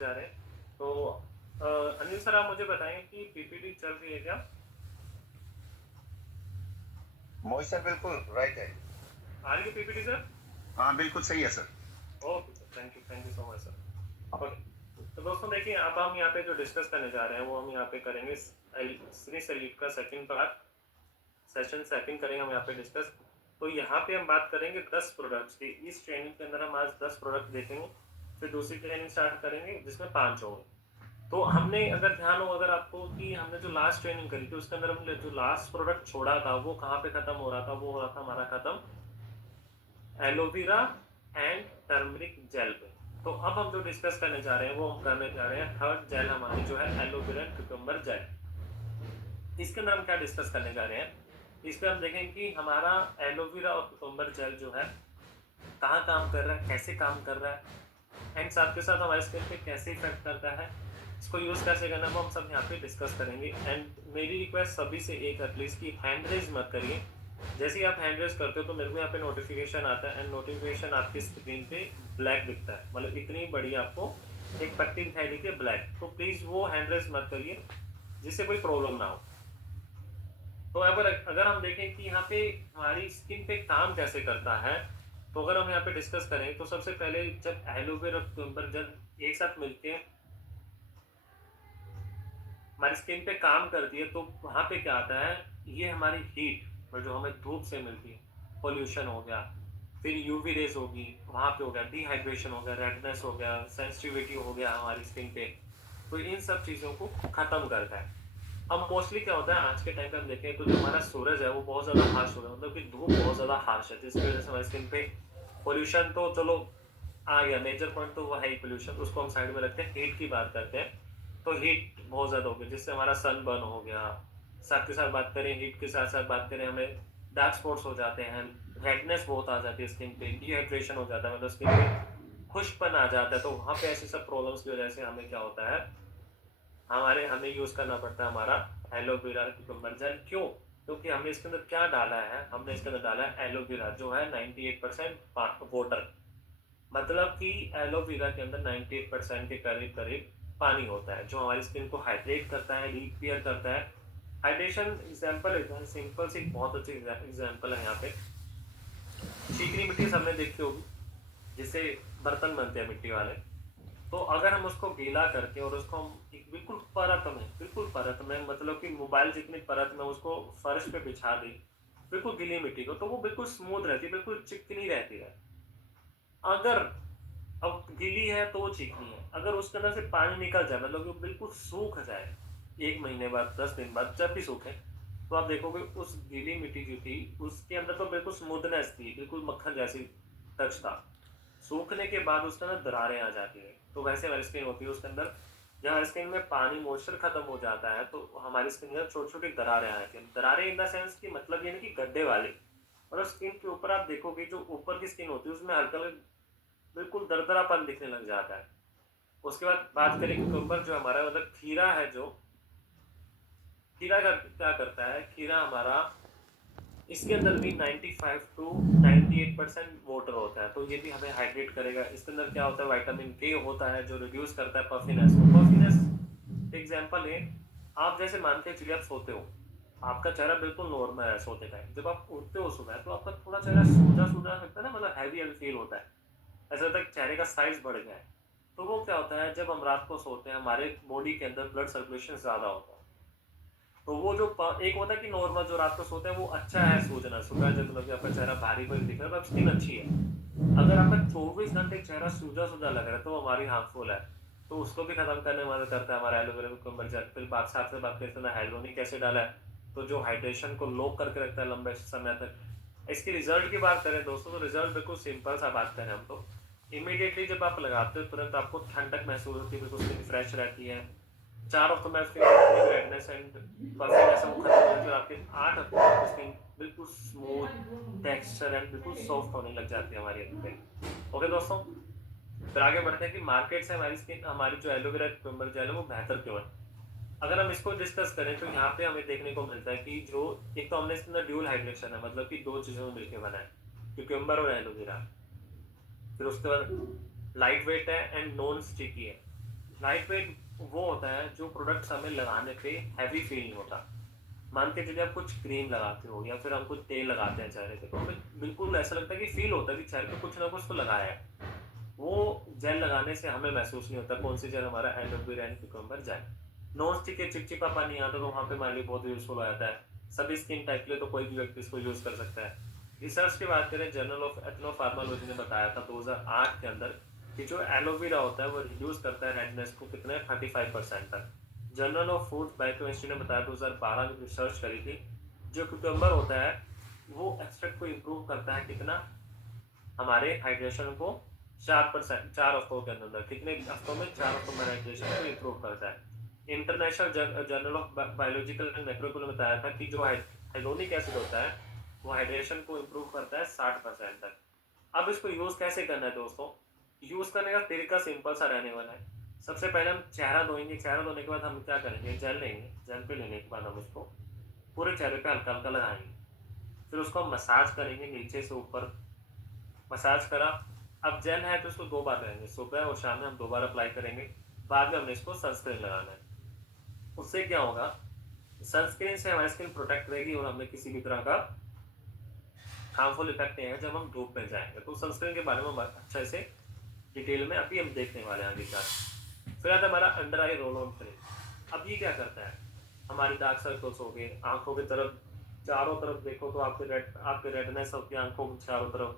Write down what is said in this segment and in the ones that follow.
जा रहे हैं। तो अनिल सर, आप मुझे बताएं कि पीपीटी चल रही है क्या? मोहित सर बिल्कुल राइट है। आ रही है पीपीटी सर? हाँ बिल्कुल सही है sir. Okay sir, thank you so much sir. Okay, तो दोस्तों देखिए, अब हम यहाँ पे जो डिस्कस करने जा रहे हैं वो हम यहाँ पे करेंगे श्री सलीट का सेकंड पार्ट, सेशन सेकंड करेंगे हम यहाँ पे डिस्कस। तो यहाँ पे हम बात करेंगे 10 प्रोडक्ट्स की। इस ट्रेनिंग के अंदर हम आज 10 प्रोडक्ट देखेंगे, फिर दूसरी ट्रेनिंग स्टार्ट करेंगे जिसमें 5 होंगे। तो हमने अगर ध्यान हो अगर आपको कि हमने जो लास्ट ट्रेनिंग करी थी उसके अंदर हमने जो लास्ट प्रोडक्ट छोड़ा था वो कहाँ पे खत्म हो रहा था, वो हो रहा था हमारा खत्म एलोवेरा एंड टर्मरिक जेल पे। तो अब हम जो डिस्कस करने जा रहे हैं वो हम करने जा रहे हैं थर्ड जेल हमारी जो है एलोवेरा एंड क्यूकम्बर जेल। इसके अंदर हम क्या डिस्कस करने जा रहे हैं, इस पर हम देखें कि हमारा एलोवेरा और क्यूकम्बर जेल जो है कहाँ काम कर रहा है, कैसे काम कर रहा है, एंड साथ के साथ हमारे स्किन पे कैसे इफेक्ट करता है, इसको यूज़ कैसे करना है वो हम सब यहाँ पे डिस्कस करेंगे। एंड मेरी रिक्वेस्ट सभी से एक एटलीस्ट की हैंड रेज मत करिए। जैसे ही आप हैंड रेज करते हो तो मेरे को यहाँ पे नोटिफिकेशन आता है, एंड नोटिफिकेशन आपकी स्क्रीन पे ब्लैक दिखता है, मतलब इतनी बड़ी आपको एक पट्टी दिखाई देती है ब्लैक। तो प्लीज़ वो हैंड रेज मत करिए जिससे कोई प्रॉब्लम ना हो। तो अगर अगर हम देखें कि यहाँ पे हमारी स्किन पे काम कैसे करता है, तो अगर हम यहाँ पे डिस्कस करें तो सबसे पहले जब एलोवेरा और जब एक साथ मिलके हमारी स्किन पे काम करती है तो वहाँ पे क्या आता है, ये हमारी हीट और जो हमें धूप से मिलती है, पोल्यूशन हो गया, फिर यूवी रेज होगी, वहाँ पे हो गया डिहाइड्रेशन, हो गया रेडनेस, हो गया सेंसिटिविटी, हो गया हमारी स्किन पे, तो इन सब चीज़ों को ख़त्म करता है। अब मोस्टली क्या होता है आज के टाइम पे हम देखें तो जो हमारा सूरज है वो बहुत ज़्यादा हार्श हो रहा है, मतलब कि धूप बहुत ज़्यादा हार्श है, जिसकी वजह से हमारी स्किन पे पोल्यूशन तो चलो आ गया, मेजर पॉइंट तो वो है ही पोल्यूशन, उसको हम साइड में रखते हैं, हीट की बात करते हैं। तो हीट बहुत ज़्यादा हो गई जिससे हमारा सन बर्न हो गया। साथ के साथ बात करें, हीट के साथ साथ बात करें, हमें डार्क स्पॉट्स हो जाते हैं, रेडनेस बहुत आ जाती है स्किन पे, डिहाइड्रेशन हो जाता है, मतलब स्किन पे खुशपन आ जाता है। तो वहाँ पे ऐसी सब प्रॉब्लम्स की वजह से हमें क्या होता है, हमें यूज़ करना पड़ता है हमारा एलोवेरा क्यूकम्बर जेल। क्यों? क्योंकि हमने इसके अंदर क्या डाला है, हमने इसके अंदर डाला है एलोवेरा जो है 98% वाटर, मतलब कि एलोवेरा के अंदर 98% के करीब करीब पानी होता है जो हमारी स्किन को हाइड्रेट करता है, रिपेयर करता है। हाइड्रेशन एग्जाम्पल है, सिंपल सी बहुत अच्छी एग्जाम्पल है यहाँ पे। चीकनी मिट्टी सबने देखी होगी, जिससे बर्तन बनते हैं मिट्टी वाले। तो अगर हम उसको गीला करके और उसको हम एक बिल्कुल परत में, मतलब कि मोबाइल जितनी परत में उसको फर्श पे बिछा दी, बिल्कुल गीली मिट्टी को, तो वो बिल्कुल स्मूथ रहती है, बिल्कुल चिकनी रहती है। अगर अब गीली है तो वो चिकनी है, अगर उसके अंदर से पानी निकल जाए, मतलब कि वो बिल्कुल सूख जाए, 1 महीने बाद, 10 दिन बाद, जब भी सूखे, तो आप देखोगे उस गीली मिट्टी जो थी उसके अंदर तो बिल्कुल स्मूथनेस थी, बिल्कुल मक्खन जैसी टच था। सूखने के बाद उसके अंदर दरारें आ जाती है। तो वैसे हमारी स्किन होती है उसके अंदर, जब हमारी स्किन में पानी मॉइस्चर खत्म हो जाता है तो हमारी स्किन में छोटी छोटी दरारें आ जाती हैं। दरारें इन द सेंस की मतलब ये नहीं कि गड्ढे वाली, और स्किन के ऊपर आप देखोगे जो ऊपर की स्किन होती है उसमें हल्का बिल्कुल दरदरापन दिखने लग जाता है। उसके बाद बात करें कुकुम्बर जो हमारा, मतलब खीरा है, जो खीरा का क्या करता है, खीरा हमारा इसके अंदर भी 95 टू 98% वाटर होता है, तो ये भी हमें हाइड्रेट करेगा। इसके अंदर क्या होता है, विटामिन के होता है जो रिड्यूस करता है पफिनेस को। पफिनेस एग्जांपल है, आप जैसे मान के चलिए आप सोते हो, आपका चेहरा बिल्कुल नॉर्मल है सोते टाइम, जब आप उठते हो सुबह तो आपका थोड़ा चेहरा सूजा सूजा लगता है ना, मतलब हैवी हैवी फील होता है, ऐसा लगता है चेहरे का साइज बढ़ गया है। तो वो क्या होता है, जब हम रात को सोते हैं हमारे बॉडी के अंदर ब्लड सर्कुलेशन ज़्यादा होता है। तो वो जो एक होता है कि नॉर्मल जो रात को सोते हैं वो अच्छा है सूझना, सुबह जब मतलब कि आपका चेहरा भारी भारी दिख रहा है तो स्किन अच्छी है। अगर आपका 24 घंटे चेहरा सूजा सूजा लग रहा है तो हमारी हार्मफुल है। तो उसको भी खत्म करने में मदद करता है हमारा एलोवेरा कुकुम्बर जेल। फिर बात साथ में बात करते हैं हाइड्रोनिक एसिड डाला है, तो जो हाइड्रेशन को लॉक करके रखता है लंबे समय तक। इसकी रिजल्ट की बात करें दोस्तों, तो रिजल्ट बिल्कुल सिंपल सा बात करें हम तो, इमीडिएटली जब आप लगाते हो तुरंत आपको ठंडक महसूस होती है, बिल्कुल स्किन फ्रेश रहती है। 4 हफ्तों में आपकी रेडनेस एंड पफिनेस वो खत्म हो जाती है, और आपके 8 हफ्तों में आपकी स्किन बिल्कुल स्मूथ टेक्सचर एंड बिल्कुल सॉफ्ट होने लग जाती है हमारी स्किन। ओके दोस्तों, फिर आगे बढ़ते हैं कि मार्केट से हमारी स्किन, हमारी जो एलोवेरा कुकुम्बर जेल है वो बेहतर क्यों है। अगर हम इसको डिस्कस करें तो यहाँ पे हमें देखने को मिलता है कि जो एक तो हमने इसके अंदर ड्यूल हाइड्रेशन है, मतलब कि दो चीज़ों में मिलकर बना है, क्यूकम्बर और एलोवेरा। फिर उसके बाद लाइट वेट है एंड नॉन स्टिकी है। लाइट वेट वो होता है जो प्रोडक्ट्स हमें लगाने पे हैवी फील नहीं होता। मान के चलिए आप कुछ क्रीम लगाते हो या फिर हम कुछ तेल लगाते हैं चेहरे पे, तो हमें बिल्कुल ऐसा लगता है कि फील होता है कि चेहरे पे कुछ ना कुछ तो लगाया है। वो जेल लगाने से हमें महसूस नहीं होता कौन सी जेल हमारा aloe vera and cucumber gel. Non stick या चिपचिपापा नहीं आता, तो वहाँ पे हमारे लिए बहुत यूजफुल हो जाता है। सभी स्किन टाइप के लिए तो कोई भी व्यक्ति इसको यूज कर सकता है। रिसर्च की बात करें, जर्नल ऑफ एथनोफार्माकोलॉजी ने बताया था 2008 के अंदर कि जो एलोवेरा होता है वो रिड्यूस करता है रेडनेस को कितने 35% तक। जर्नल ऑफ फूड बायोकेमिस्ट्री ने बताया 2012 में रिसर्च करी थी, जो क्यूकम्बर होता है वो एक्सट्रैक्ट को इम्प्रूव करता है कितना, हमारे हाइड्रेशन को 4%, 4 हफ्तों के अंदर, कितने हफ्तों में, 4 हफ्तों में हाइड्रेशन को इम्प्रूव करता है। International journal of biological and microbiology ने बताया था कि जो हाइलोनिक एसिड होता है वो हाइड्रेशन को इम्प्रूव करता है 60% तक। अब इसको यूज कैसे करना है दोस्तों? यूज करने का तरीका सिंपल सा रहने वाला है। सबसे पहले हम चेहरा धोएंगे, चेहरा धोने के बाद हम क्या करेंगे, जेल लेंगे, जेल पे लेने के बाद हम उसको पूरे चेहरे पे हल्का हल्का लगाएंगे। फिर उसको मसाज करेंगे नीचे से ऊपर, मसाज करा। अब जेल है तो इसको 2 बार लगाएंगे, सुबह और शाम में हम 2 बार अप्लाई करेंगे। बाद में हमने इसको सनस्क्रीन लगाना है। उससे क्या होगा, सनस्क्रीन से हमारी स्किन प्रोटेक्ट रहेगी और हमें किसी भी तरह का हार्मफुल इफेक्ट नहीं है जब हम धूप में जाएंगे। तो सनस्क्रीन के बारे में हम अच्छे से डिटेल में अभी हम देखने वाले हैं आगे का। फिर आता है हमारा under I roll on cream. अब ये क्या करता है, हमारे डार्क सर्कल्स हो गए आंखों की तरफ, चारों तरफ देखो तो आपके रेडनेस होती है आंखों की चारों तरफ,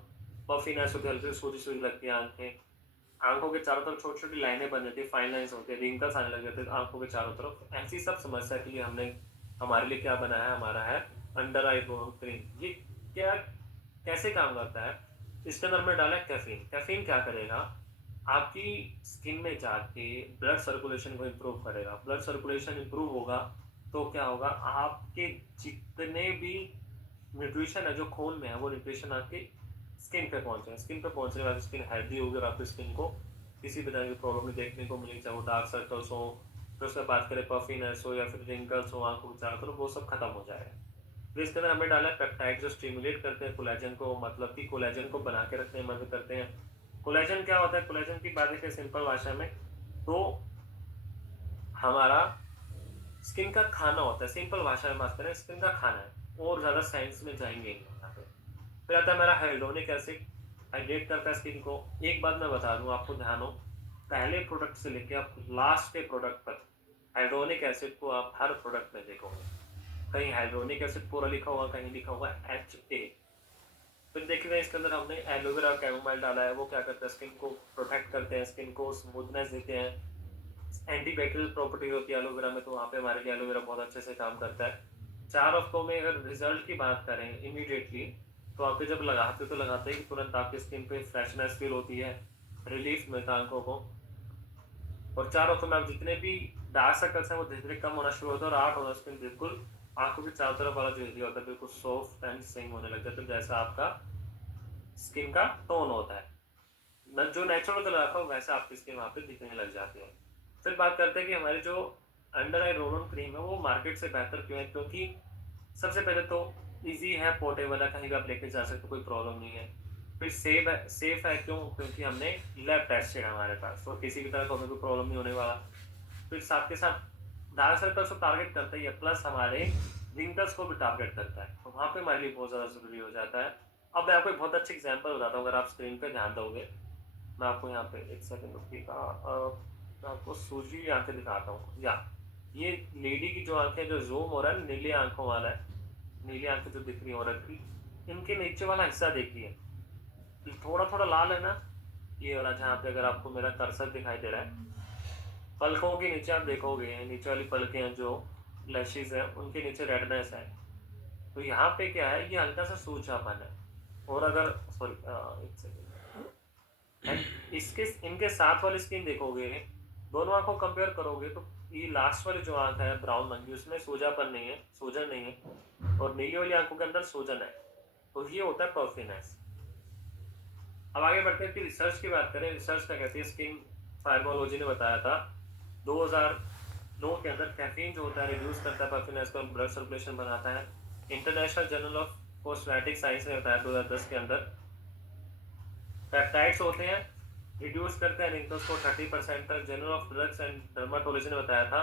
पफीनेस होती है, हल्की सूजी सूजी लगती है आंखें, आंखों के चारों तरफ छोटी छोटी लाइनें बन जाती है, फाइन लाइन्स होती है, रिंकल्स आने लग जाते हैं आंखों के चारों तरफ। ऐसी सब समस्या के लिए हमने हमारे लिए क्या बनाया है, हमारा है अंडर आई रोल क्रीम। ये क्या, कैसे काम करता है? इसके अंदर हमने डाला है कैफीन। कैफीन क्या करेगा, आपकी स्किन में जाके ब्लड सर्कुलेशन को इम्प्रूव करेगा। ब्लड सर्कुलेशन इम्प्रूव होगा तो क्या होगा, आपके जितने भी न्यूट्रिशन है जो खून में है वो न्यूट्रिशन आपके स्किन पे पहुंचे, स्किन पे पहुंचने वाली स्किन हेल्दी होगी और आपकी स्किन को किसी भी तरह की प्रॉब्लम नहीं देखने को मिलेगी, चाहे वो डार्क सर्कल्स हो, फिर उसके बात करें पफीनेस हो या फिर रिंकल्स हो आंखों के चारों तरफ, वो सब खत्म हो जाएगा। फिर इसके अंदर हमने डाला है पेप्टाइड जो स्टिमुलेट करते हैं कोलेजन को, मतलब कि कोलेजन को बना के रखने में मदद करते हैं। कोलेजन क्या होता है, कोलेजन की बात करें सिंपल भाषा में तो हमारा स्किन का खाना होता है, सिंपल भाषा में बात करें स्किन का खाना है, और ज़्यादा साइंस में जाएंगे नहीं यहाँ पे। फिर आता है हमारा हाइलोनिक एसिड, हाइड्रेट करता है स्किन को। एक बात मैं बता दूं आपको, ध्यान हो, पहले प्रोडक्ट से लेके आप लास्ट के प्रोडक्ट तक हाइड्रोनिक एसिड को आप हर प्रोडक्ट में देखोगे, कहीं हाइड्रोनिक एसिड पूरा लिखा होगा, कहीं लिखा होगा HA। फिर देखिएगा इसके अंदर हमने एलोवेरा कैमोमाइल डाला है, वो क्या करता है, स्किन को प्रोटेक्ट करते हैं, स्किन को स्मूथनेस देते हैं, एंटीबैक्टीरियल प्रॉपर्टी होती है एलोवेरा में, तो वहाँ पे हमारे लिए एलोवेरा बहुत अच्छे से काम करता है। 4 हफ्तों में अगर रिजल्ट की बात करें इमीडिएटली, तो आपके जब लगाते तो लगाते ही तुरंत आपकी स्किन पे फ्रेशनेस फील होती है, रिलीफ मिलता है आंखों को। और 4 हफ्तों में आप जितने भी डार्क सर्कल्स हैं वो धीरे धीरे कम होना शुरू होता है और आर्ट होना, स्किन बिल्कुल आंखों के चारों तरफ वाला जो एरिया होता है बिल्कुल सॉफ्ट एंड सेम होने लग जाता है, जैसा आपका स्किन का टोन होता है, जो नेचुरल कलर आता है वैसा आपकी स्किन वहाँ पे दिखने लग जाती है। फिर बात करते हैं कि हमारी जो under I roll on cream है वो मार्केट से बेहतर क्यों है, क्योंकि सबसे पहले तो इजी है, पोर्टेबल है, कहीं भी आप लेके जा सकते हो, कोई प्रॉब्लम नहीं है। फिर सेफ है क्यों, क्योंकि हमने लैब टेस्टेड है हमारे पास, तो किसी भी तरह का हमें कोई प्रॉब्लम नहीं होने वाला। फिर साथ के साथ डार्क सर्कल्स को टारगेट करता ही है, प्लस हमारे रिंकल्स को भी टारगेट करता है, तो वहाँ पे हमारे लिए बहुत ज़्यादा ज़रूरी हो जाता है। अब मैं आपको एक बहुत अच्छी एग्जांपल बताता हूँ, अगर आप स्क्रीन पे ध्यान दोगे। मैं आपको यहाँ पे एक सेकंड रुकिएगा, मैं आपको सूजी आंखें दिखाता हूँ। या ये लेडी की जो आंखें, जो जूम हो रहा है नीली आंखों वाला है, नीली आंखें जो दिख रही हो रखी, इनके नीचे वाला हिस्सा देखिए, थोड़ा थोड़ा लाल है ना, ये वाला जहाँ पे अगर आपको मेरा कर्सर दिखाई दे रहा है, पलकों के नीचे आप देखोगे नीचे वाली पलकें हैं जो लैशेज हैं उनके नीचे रेडनेस है, तो यहाँ पे क्या है, ये हल्का सा सूजापन है। और अगर सॉरी एक सेकंड, एंड इसके इनके साथ वाली स्किन देखोगे, दोनों आंखों कंपेयर करोगे तो ये लास्ट वाली जो आंख है ब्राउन रंग की, उसमें सूजापन नहीं है, सूजन नहीं है, और नीली वाली आंखों के अंदर सूजन है, तो ये होता है पफिनेस। अब आगे बढ़ते हैं कि रिसर्च की बात करें, रिसर्च क्या कहती है, स्किन फार्माकोलॉजी ने बताया था 2009 के अंदर कैफीन जो होता है रिड्यूस करता है पफिनेस को, ब्लड सर्कुलेशन बनाता है। International journal of cosmetic science ने बताया 2010 के अंदर पेप्टाइड्स होते हैं रिड्यूस करते हैं रिंकल्स को 30% तक। Journal of drugs and dermatology ने बताया था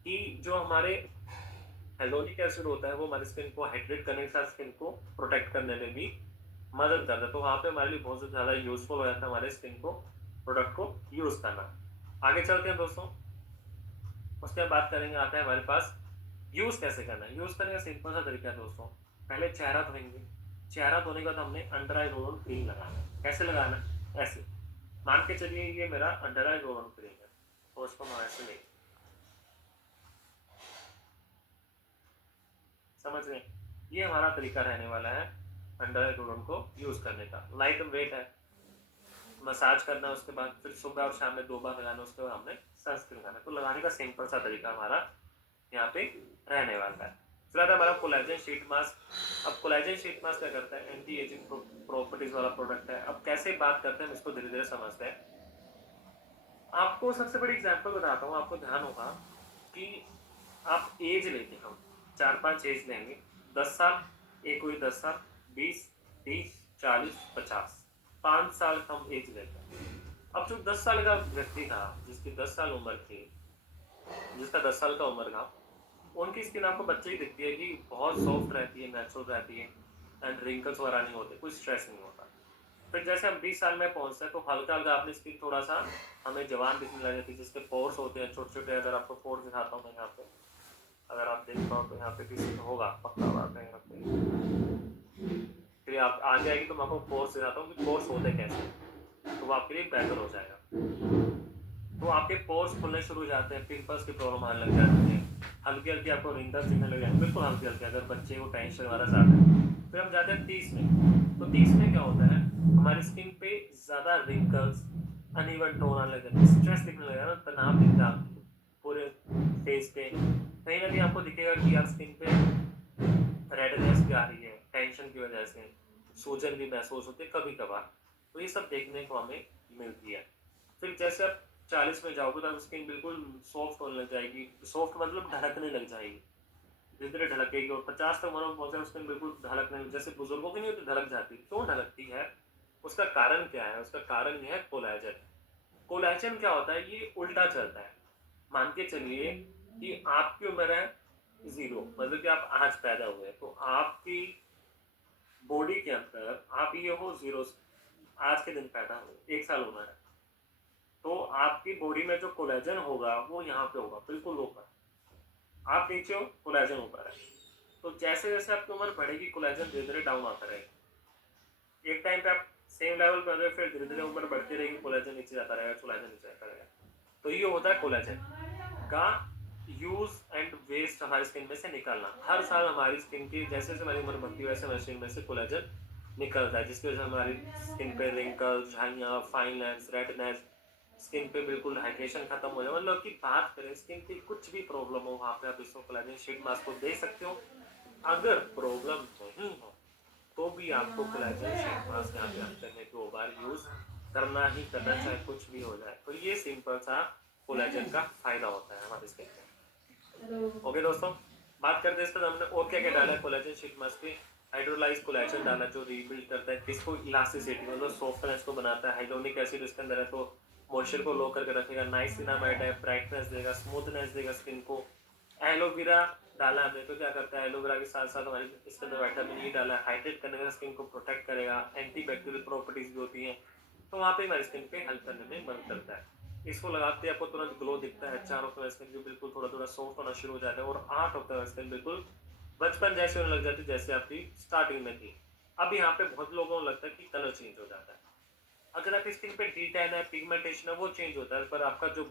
कि जो हमारे हेलोनिक एसिड होता है वो हमारी स्किन को हाइड्रेट करने के साथ स्किन को प्रोटेक्ट करने में भी मदद करता है। तो वहाँ पे हमारे लिए बहुत ज़्यादा यूजफुल हो जाता है हमारे स्किन को प्रोडक्ट को यूज़ करना। आगे चलते हैं दोस्तों, उसके बाद बात करेंगे, आता है हमारे पास यूज़ कैसे करना है। यूज़ करने का सिंपल सा तरीका है दोस्तों, पहले चेहरा धोएंगे, चेहरा धोने के बाद हमने under I roll on cream लगाना है। कैसे लगाना है? ऐसे मान के चलिए ये मेरा under I roll on cream है, तो उसको मैं ऐसे नहीं, समझ गए? ये हमारा तरीका रहने वाला है अंडर आई रोल ऑन को यूज़ करने का। लाइट वेट है, मसाज करना है, उसके बाद फिर सुबह और शाम में 2 बार लगाना, उसके बाद हमने सनस्क्रीन लगाना है। तो लगाने का सिंपल सा तरीका हमारा यहाँ पे रहने वाला है। फिर आता है हमारा कोलेजन शीट मास्क। अब कोलेजन शीट मास्क क्या करता है? एंटी एजिंग प्रॉपर्टीज वाला प्रोडक्ट है। अब कैसे बात करते हैं हम इसको धीरे धीरे समझते हैं। आपको सबसे बड़ी एग्जांपल बताता हूँ, आपको ध्यान होगा कि आप एज लेते हम 4-5 एज लेंगे, 10 साल, एक हुई 10 साल, 20, 30, 40, 50, 5 साल का हम एज लेते हैं। अब जो 10 साल का व्यक्ति था, जिसकी 10 साल उम्र थी, जिसका 10 साल का उम्र था, उनकी स्किन आपको बच्चे ही दिखती है कि बहुत सॉफ्ट रहती है, नेचुरल रहती है, एंड रिंकल्स वगैरह नहीं होते, कोई स्ट्रेस नहीं होता। फिर जैसे हम 20 साल में पहुंचते हैं तो हल्का हल्का अपनी स्किन थोड़ा सा हमें जवान दिखने लग जाती है, जिसके पोर्स होते हैं छोटे छोटे। अगर आपको पोर्स दिखाता हूँ मैं यहाँ पे, अगर आप देख पाओ तो यहाँ पे किसी को होगा पक्का बात है यहाँ पे, फिर आप आगे आएगी तो मैं आपको पोर्स दिखाता हूँ कि पोर्स होते कैसे, तो वो आपके लिए बेहतर हो जाएगा। तो आपके पोर्स खुलने शुरू हो जाते हैं, पिंपल्स की प्रॉब्लम आने लग जाती है, हल्की हल्की आपको रिंकल्स दिखने लग जाएंगे, बिल्कुल हल्की हल्की, अगर बच्चे को टेंशन वगैरह ज़्यादा है। फिर हम जाते हैं 30 में, तो 30 में क्या होता है? हमारी स्किन पे ज़्यादा रिंकल्स, अनइवन टोन आने लग जाते हैं, स्ट्रेस दिखने लगेगा ना, तनाव दिखता है पूरे फेस पे। कहीं ना कहीं आपको दिखेगा कि यार स्किन पे रेडनेस भी आ रही है टेंशन की वजह से, सूजन भी महसूस होती है कभी कभार। तो ये सब देखने को हमें मिलती है। फिर जैसे आप 40 में जाओगे तो स्किन बिल्कुल सॉफ्ट होने लग जाएगी, सॉफ्ट मतलब ढलकने लग जाएगी, धीरे धीरे ढलकेगी। और 50 तक मतलब पहुंचे स्किन बिल्कुल ढलकने, जैसे बुजुर्गों की नहीं होती ढलक जाती। क्यों ढलकती है? उसका कारण क्या है? उसका कारण यह है कोलेजन। कोलेजन क्या होता है? ये उल्टा चलता है। मान के चलिए कि आपकी उम्र है 0, मतलब कि आप आज पैदा हुए, तो आपकी बॉडी के अंदर आप ये हो 0, आज के दिन पैदा हुए, 1 साल उम्र है, तो आपकी बॉडी में जो कोलेजन होगा वो यहाँ पे होगा बिल्कुल ऊपर, आप नीचे हो, कोलेजन ऊपर है। तो जैसे जैसे आपकी उम्र बढ़ेगी कोलेजन धीरे धीरे डाउन आता रहेगा। एक टाइम पे आप सेम लेवल पे रहे, फिर धीरे धीरे उम्र बढ़ती रहेगी, कोलेजन नीचे जाता रहेगा, कोलेजन नीचे जाता रहेगा। तो ये होता है कोलेजन का यूज एंड वेस्ट हमारी स्किन में से निकालना। हर साल हमारी स्किन की जैसे जैसे हमारी उम्र बढ़ती है वैसे हमारी स्किन में से कोलेजन निकलता है, जिसकी वजह से हमारी स्किन पे रिंकल्स, झाइयाँ, फाइन लाइंस, रेडनेस, स्किन पे बिल्कुल हाइड्रेशन खत्म हो जाए। मतलब कि बात करें स्किन की कुछ भी प्रॉब्लम हो, वहाँ पे आप इसको कोलेजन शीट मास्क को दे सकते हो। अगर प्रॉब्लम नहीं हो तो भी आपको कोलेजन शीट मास्क यहाँ पे हफ्ते में 2 बार यूज करना ही करना, चाहे कुछ भी हो जाए। तो ये सिंपल सा कोलेजन का फायदा होता है हमारी स्किन में। ओके दोस्तों, बात करते हैं इस पर हमने और क्या क्या डाला है कोलेजन शीट मास्क में। हाइड्रोलाइज कोलेजन डाला जो रीबिल्ड करता है किसको, इलास्टिसिटी मतलब सॉफ्टनेस को बनाता है। हाइड्रोनिक एसिड इसके अंदर है तो मॉइस्चर को लो करके रखेगा। नाइसिनामाइड है, ब्राइटनेस देगा, स्मूथनेस देगा स्किन को। एलोवेरा डाला हमने तो क्या करता है, एलोवेरा के साथ साथ हमारी इसके अंदर विटामिन ई डाला है, हाइड्रेट करने का, स्किन को प्रोटेक्ट करेगा, एंटी बैक्टीरियल प्रॉपर्टीज भी होती हैं, तो वहाँ पे हमारी स्किन पे हेल्प करने में मदद करता है। इसको लगाते ही आपको तुरंत ग्लो दिखता है, 4 हफ्ते में स्किन जो बिल्कुल थोड़ा थोड़ा सॉफ्ट होना शुरू हो जाता है, और 8 हफ्ते में स्किन बिल्कुल बचपन जैसे होने लग जाती है जैसे आपकी स्टार्टिंग में थी। अब यहाँ पे बहुत लोगों को लगता है कि कलर चेंज हो जाता है। अगर आपकी स्किन पे डी टैन है, पिगमेंटेशन है, वो चेंज होता है, पर आपका जो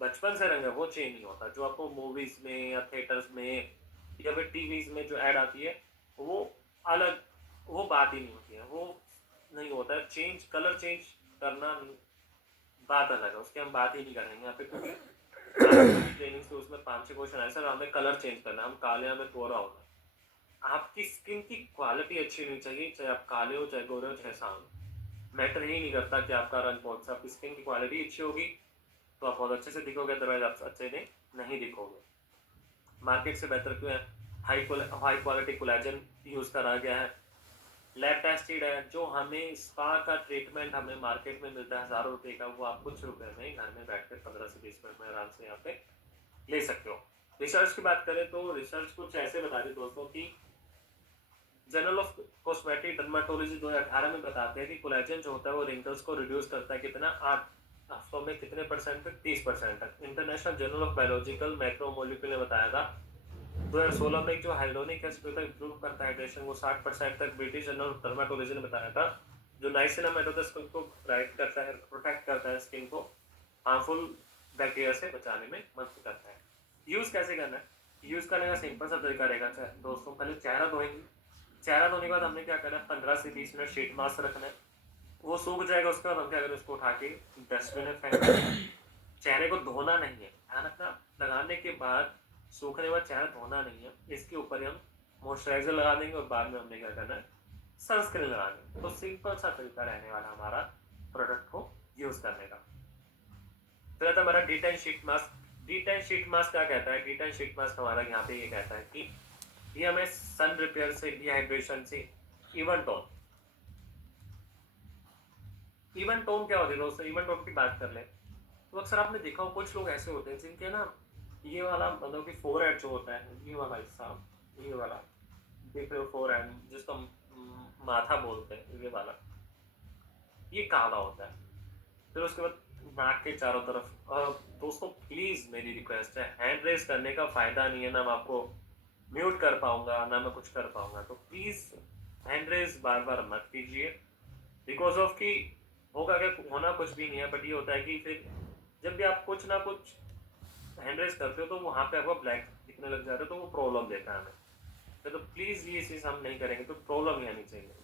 बचपन से रंग है वो चेंज नहीं होता। जो आपको मूवीज में या थिएटर्स में या फिर टीवीज में जो ऐड आती है वो अलग, वो बात ही नहीं होती है, वो नहीं होता है चेंज। कलर चेंज करना बात अलग है, उसकी हम बात ही नहीं करेंगे यहाँ पे, क्योंकि ट्रेनिंग से उसमें 5-6 क्वेश्चन आए सर हमें कलर चेंज करना है, हम काले हमें गोरा होना है। आपकी स्किन की क्वालिटी अच्छी होनी चाहिए, चाहे आप काले हो, चाहे गोरे हो, चाहे सामने, मैटर ही नहीं करता कि आपका रंग कौन सा। आपकी स्किन की क्वालिटी अच्छी होगी तो आप बहुत अच्छे से दिखोगे, अदरवाइज आप अच्छे नहीं दिखोगे। मार्केट से बेहतर क्यों है? हाई क्वालिटी कोलेजन यूज करा गया है, लैब टेस्टेड है, जो हमें स्पा का ट्रीटमेंट हमें मार्केट में मिलता है हज़ारों रुपए का, वो आप कुछ रुपए में घर में बैठ कर 15 से 20 मिनट में आराम से यहाँ पे ले सकते हो। रिसर्च की बात करें तो रिसर्च कुछ ऐसे बता रही है दोस्तों कि जर्नल ऑफ कॉस्मेटिक डर्माटोलॉजी 2018 में बताते हैं कि कोलेजन जो होता है वो रिंकल्स को रिड्यूस करता है कितना 8 हफ्तों में कितने परसेंट तक 30% तक। International journal of biological macromolecule ने बताया था 2016 में जो हाइलोनिक एसिड इंप्रूव करता है हाइड्रेशन को 60% तक। ब्रिटिश जर्नल ऑफ डर्माटोलॉजी ने बताया था जो नाइसिनामाइड होता है स्किन को ब्राइट करता है, प्रोटेक्ट करता है स्किन को हार्मफुल बैक्टीरिया से बचाने में मदद करता है। यूज कैसे करना है? यूज करने का सिंपल सा तरीका रहेगा दोस्तों, पहले चेहरा धोएंगे। चेहरा धोने के बाद हमने क्या करना है 15 से 20 मिनट शीट मास्क रखना है, वो सूख जाएगा। उसके बाद हम क्या करें, उसको उठा के डस्टबिन में फेंक दें। चेहरे को धोना नहीं है, ध्यान रखना। लगाने के बाद सूखने के बाद चेहरा धोना नहीं है, इसके ऊपर ही हम मॉइस्चराइजर लगा देंगे और बाद में हमने क्या करना है सनस्क्रीन लगा देंगे। तो सिंपल सा तरीका रहने वाला हमारा प्रोडक्ट को यूज करने का। फिर आता हमारा डी10 शीट मास्क। डी10 शीट मास्क क्या कहता है? डी10 शीट मास्क हमारा यहाँ पे ये कहता है कि ये हमें सन रिपेयर से, डिहाइड्रेशन से, इवन टोन। इवन टोन क्या होती है दोस्तों? इवन टोन की बात कर ले तो अक्सर आपने देखा हो कुछ लोग ऐसे होते हैं जिनके ना ये वाला मतलब कि फोरहेड जो होता है, ये वाला हिस्सा, ये वाला देख रहे हो फोरहेड जिसको हम माथा बोलते हैं, ये वाला ये काला होता है। फिर उसके बाद नाक के चारों तरफ। दोस्तों प्लीज मेरी रिक्वेस्ट है, हैंड रेस करने का फायदा नहीं है, ना मैं आपको म्यूट कर पाऊंगा ना मैं कुछ कर पाऊंगा, तो प्लीज हैंड रेस बार बार मत कीजिए। बिकॉज ऑफ कि होगा क्या, होना कुछ भी नहीं है, बट ये होता है कि फिर जब भी आप कुछ ना कुछ हैंड रेस करते हो तो वहाँ पे आपको ब्लैक दिखने लग जाता है, तो वो प्रॉब्लम देता है हमें। तो प्लीज ये चीज हम नहीं करेंगे तो प्रॉब्लम ही आनी चाहिए।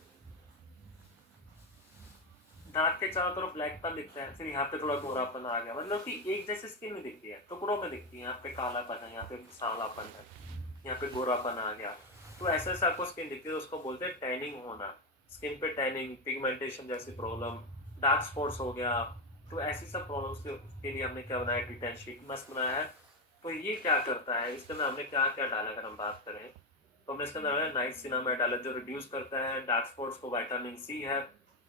नाक के चारों तरफ ब्लैकपन दिखता है, फिर यहाँ पे थोड़ा गोरापन आ गया, मतलब कि एक जैसे स्किन में दिखती है, टुकड़ों में दिखती है। यहाँ पे कालापन है, यहाँ पे सांवलापन है, यहाँ पे गोरापन आ गया, तो ऐसे ऐसे आपको स्किन दिखती है। उसको बोलते हैं टैनिंग होना। स्किन पे टैनिंग, पिगमेंटेशन जैसी प्रॉब्लम, डार्क स्पॉट्स हो गया, तो ऐसी सब प्रॉब्लम्स के लिए हमने क्या बनाया, डी10 शीट मास्क बनाया है। तो ये क्या करता है, इसके अंदर हमने क्या क्या डाला अगर हम बात करें तो हमने इसके अंदर नाइसिनामाइड डाला जो रिड्यूस करता है डार्क स्पॉट्स को, विटामिन सी है,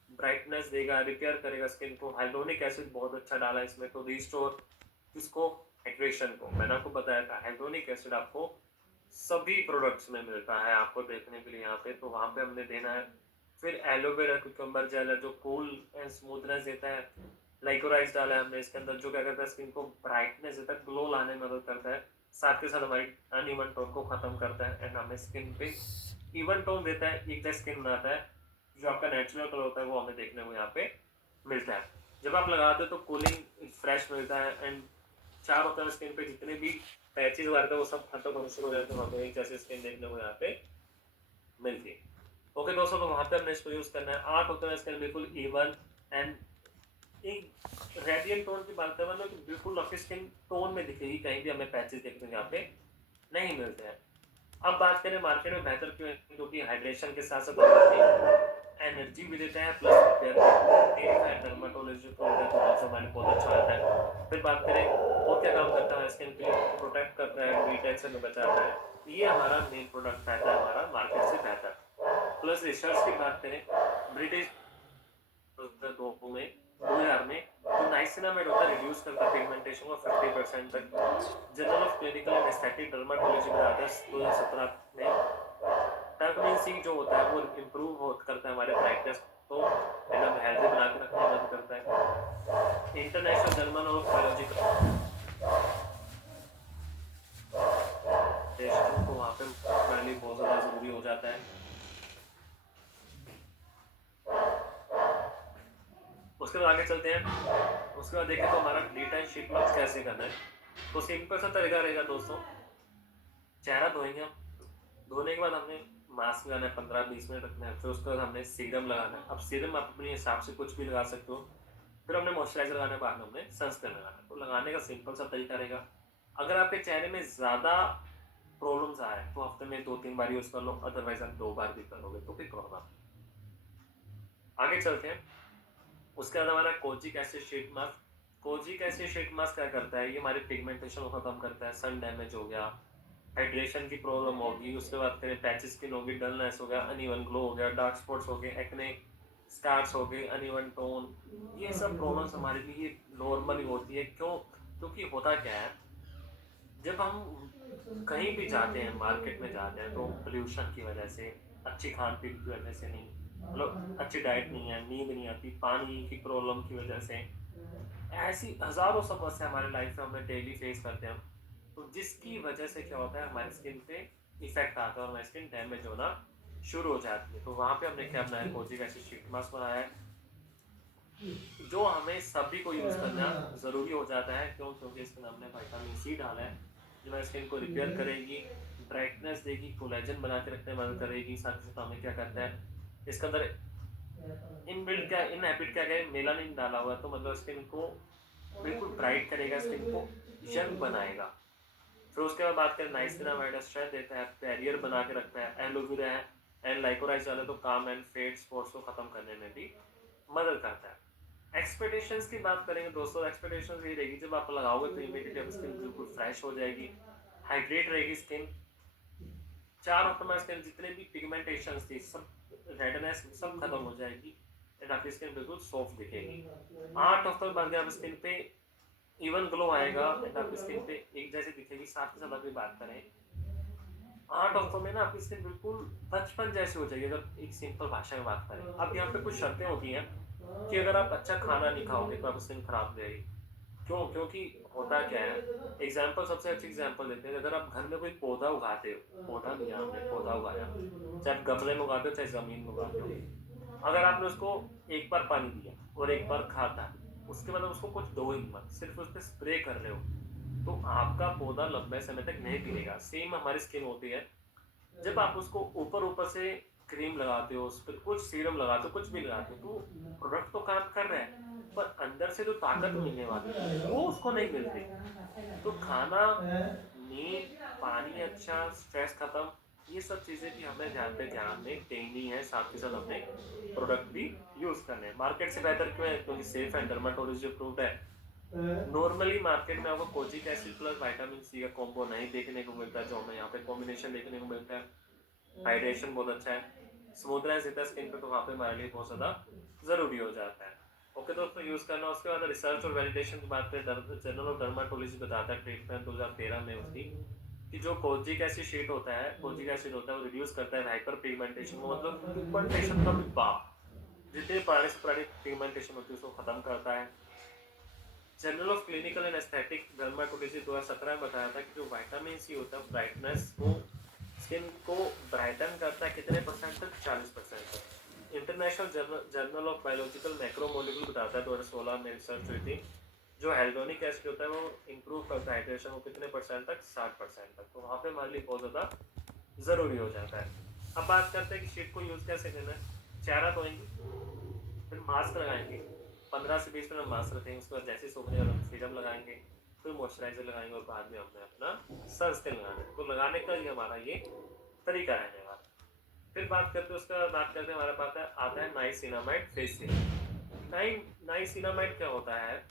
ब्राइटनेस देगा, रिपेयर करेगा स्किन को। हाइलोनिक एसिड बहुत अच्छा डाला इसमें, तो रिस्टोर इसको, हाइड्रेशन को। मैंने आपको बताया था हाइलोनिक एसिड आपको सभी प्रोडक्ट्स में मिलता है, आपको देखने के लिए यहाँ पे, तो वहाँ पे हमने देना है। फिर एलोवेरा क्यूकम्बर जेल है जो कूल एंड स्मूथनेस देता है। लाइकोराइस डाला है हमने इसके अंदर जो क्या करता है स्किन को ब्राइटनेस देता है, ग्लो लाने में मदद करता है, साथ के साथ हमारी अनइवन टोन को खत्म करता है एंड हमें स्किन पे इवन टोन देता है, एक जैसा स्किन बनाता है। जो आपका नेचुरल कलर होता है वो हमें देखने को यहाँ पे मिलता है। जब आप लगाते हो तो कूलिंग फ्रेश मिलता है एंड चारों तरफ स्किन पे जितने भी पैचेस वगैरह थे वो सब खत्म होने शुरू हो जाते हैं, हमें एक जैसे स्किन देखने को यहाँ पे मिलती है। ओके दोस्तों, तो वहाँ पे हमने इसको यूज करना है। आर्ट होता है स्किन बिल्कुल इवन एंड एक रेडियंट टोन की बात करें तो बिल्कुल आपकी स्किन टोन में दिखेगी, कहीं भी हमें पैचेस देखने को यहाँ पे नहीं मिलते हैं। अब बात करें मार्केट में बेहतर क्यों है, क्योंकि हाइड्रेशन के साथ साथ एनर्जी भी देता है, प्लस डर्माटोलॉजी प्रोडक्ट मैंने बहुत अच्छा आता है। फिर बात करें और क्या काम करता है, स्किन के लिए प्रोटेक्ट करता है, डिटेक्शन में बचाता है। ये हमारा मेन प्रोडक्ट रहता है हमारा मार्केट से बेहतर। प्लस रिसर्च की बात करें ब्रिटिश 2000 में तो नाइसिनामाइड होता है रिड्यूस करता है पिगमेंटेशन को 50% तक। Journal of clinical and aesthetic dermatology में अगस्त 2017 में विटामिन सी जो होता है वो इम्प्रूव करता है हमारे ब्राइटनेस को, मतलब हेल्दी बना के रखने में मदद करता है। इंटरनेशनल जर्नल ऑफ बायोलॉजिकल को वहाँ पे पहले बहुत ज़्यादा ज़रूरी हो जाता है। उसके बाद आगे चलते हैं। उसके बाद देखें तो हमारा डी10 शीट मास्क कैसे करना है। तो सिंपल सा तरीका रहेगा दोस्तों, चेहरा धोएंगे हम, धोने के बाद हमने मास्क लगाना है, 15-20 मिनट रखना है। फिर उसके बाद हमने सीरम लगाना है। अब सीरम आप अपने हिसाब से कुछ भी लगा सकते हो। फिर हमने मॉइस्चराइजर लगाने के बाद हमने सनस्क्रीन लगाना है। तो लगाने का सिंपल सा तरीका रहेगा, अगर आपके चेहरे में ज़्यादा प्रॉब्लम्स आ रहे हैं तो हफ्ते में 2-3 बार यूज़ कर लो, अदरवाइज आप 2 बार भी करोगे तो कोई प्रॉब्लम। आगे चलते हैं। उसके बाद हमारा kojic acid sheet mask. Kojic acid sheet mask क्या करता है, ये हमारे पिगमेंटेशन को खत्म करता है, सन डैमेज हो गया, हाइड्रेशन की प्रॉब्लम होगी, उसके बाद करें पैची स्किन होगी, डलनेस हो गया, अनइवन ग्लो हो गया, डार्क स्पॉट्स हो गए, एक्ने, स्कार्स हो गए, अनइवन टोन, ये सब प्रॉब्लम्स हमारे लिए नॉर्मली होती है। क्यों? क्योंकि होता क्या है, जब हम कहीं भी जाते हैं, मार्केट में जाते हैं, तो पोल्यूशन की वजह से, अच्छी खान-पीन की वजह से नहीं, मतलब अच्छी डाइट नहीं है, नींद नहीं आती, पानी की प्रॉब्लम की वजह से, ऐसी हज़ारों समस्या हमारे लाइफ में हमें डेली फेस करते हैं हम। तो जिसकी वजह से क्या होता है, हमारी स्किन पे इफ़ेक्ट आता है और हमारी स्किन डैमेज होना शुरू हो जाती है। तो वहाँ पे हमने क्या बनाया, कोजिक एसिड शीट मास्क बनाया है, जो हमें सभी को यूज़ करना ज़रूरी हो जाता है। क्यों? क्योंकि इसमें हमने विटामिन सी डाला है, जो हमारी स्किन को रिपेयर करेगी, ब्राइटनेस देगी, कोलेजन बना के रखने में मदद करेगी। साथ ही साथ हमें क्या करता है, इसके अंदर इनबिल्ट क्या इनहैबिट क्या है, मेलानिन डाला हुआ है, तो मतलब स्किन को बिल्कुल ब्राइट करेगा, स्किन को यंग बनाएगा। फिर उसके बाद बात करें नाइसिनामाइड, स्ट्रेंथ देता है, बैरियर बना के रखता है, एलोवेरा है एंड लाइकोराइज वाले तो काम एंड फेड स्पॉट्स को खत्म करने में भी मदद करता है। एक्सपेक्टेशंस की बात करेंगे दोस्तों, एक्सपेक्टेशंस यही रहेगी, जब आप लगाओगे तो इमीडिएटली आपकी स्किन बिल्कुल फ्रेश हो जाएगी, हाइड्रेट रहेगी स्किन। 4 हफ्ते में स्किन जितने भी पिगमेंटेशंस थी, सब रेडनेस सब खत्म हो जाएगी एंड आपकी स्किन बिल्कुल सॉफ्ट दिखेगी। 8 हफ्तों बाद आपकी स्किन पे इवन ग्लो आएगा एंड आपकी स्किन पे एक जैसी दिखेगी। साथ ही साथ अगर बात करें, 8 हफ्तों में ना आपकी स्किन बिल्कुल बचपन जैसी हो जाएगी, अगर एक सिंपल भाषा में बात करें। अब यहाँ पे कुछ शर्तें होती हैं कि अगर आप अच्छा खाना नहीं खाओगे तो आपकी स्किन खराब हो जाएगी। क्यों? क्योंकि होता क्या है, एग्जाम्पल सबसे अच्छी एग्जाम्पल देते हैं, अगर आप घर में कोई पौधा उगाते हो, पौधा नहीं, आपने पौधा उगाया, चाहे आप गमले में उगाते हो चाहे जमीन में उगाते हो, अगर आपने उसको एक बार पानी दिया और एक बार खाता, उसके बाद उसको कुछ दो ही मत, सिर्फ उस पर स्प्रे कर रहे हो, तो आपका पौधा लंबे समय तक नहीं टिकेगा। सेम हमारी स्किन होती है, जब आप उसको ऊपर ऊपर से क्रीम लगाते हो, उस पर कुछ सीरम लगाते हो, कुछ भी लगाते हो, तो प्रोडक्ट तो काम कर रहा है, पर अंदर से जो ताकत मिलने वाली थी वो उसको नहीं मिल रही। तो खाना, नींद, पानी अच्छा, स्ट्रेस खत्म, ये सब चीज़ें भी हमें ध्यान में देनी है। साथ ही साथ हमने प्रोडक्ट भी यूज़ करने हैं। मार्केट से बेहतर क्यों है? क्योंकि सेफ एंड डर्माटोलॉजी अप्रूव्ड है। नॉर्मली मार्केट में आपको kojic acid plus vitamin C का कॉम्बो नहीं देखने को मिलता है, जो हमें यहाँ पे कॉम्बिनेशन देखने को मिलता है। हाइड्रेशन बहुत अच्छा है, स्मूथनेस देता है स्किन पे, तो वहाँ पे हमारे लिए बहुत ज़्यादा ज़रूरी हो जाता है। ओके दोस्तों, यूज़ करना। उसके बाद रिसर्च और वैलिडेशन की बात करें, जर्नल ऑफ डर्माटोलॉजी बताता है ट्रीटमेंट 2013 में उसकी, कि जो कोजिक एसिड शीट होता है, कोजिक एसिड होता है, वो रिड्यूस करता है हाइपर पिगमेंटेशन को, मतलब पिगमेंटेशन का भी बाप, जितने पुराने से पुरानी पिगमेंटेशन होती है उसको खत्म करता है। Journal of clinical and aesthetic dermatology 2017 में बताया था कि जो विटामिन सी होता है ब्राइटनेस को, स्किन को ब्राइटन करता है, कितने परसेंट तक? 40% तक। International journal of biological macromolecule बताता है 2016 में रिसर्च हुई थी, जो हेल्डोनिक एसिड होता है वो इंप्रूव करता है हाइड्रेशन को, कितने परसेंट तक? 60% तक। तो वहाँ पे हमारे लिए बहुत ज़्यादा ज़रूरी हो जाता है। अब बात करते हैं कि शीट को यूज़ कैसे करना है। चेहरा धोएंगे, फिर मास्क लगाएंगे, 15 से 20 मिनट मास्क रखेंगे, उसके बाद जैसे सोखने का सीरम लगाएंगे, फिर मॉइस्चराइजर लगाएंगे और बाद में हमने अपना सनस्क्रीन लगाना है। तो लगाने का ही हमारा ये तरीका रहने वाला। फिर बात करते हैं, उसके बाद बात करते हैं, हमारे पास आता है नाइसिनामाइड फेस सीरम। नाइसिनामाइड क्या होता है?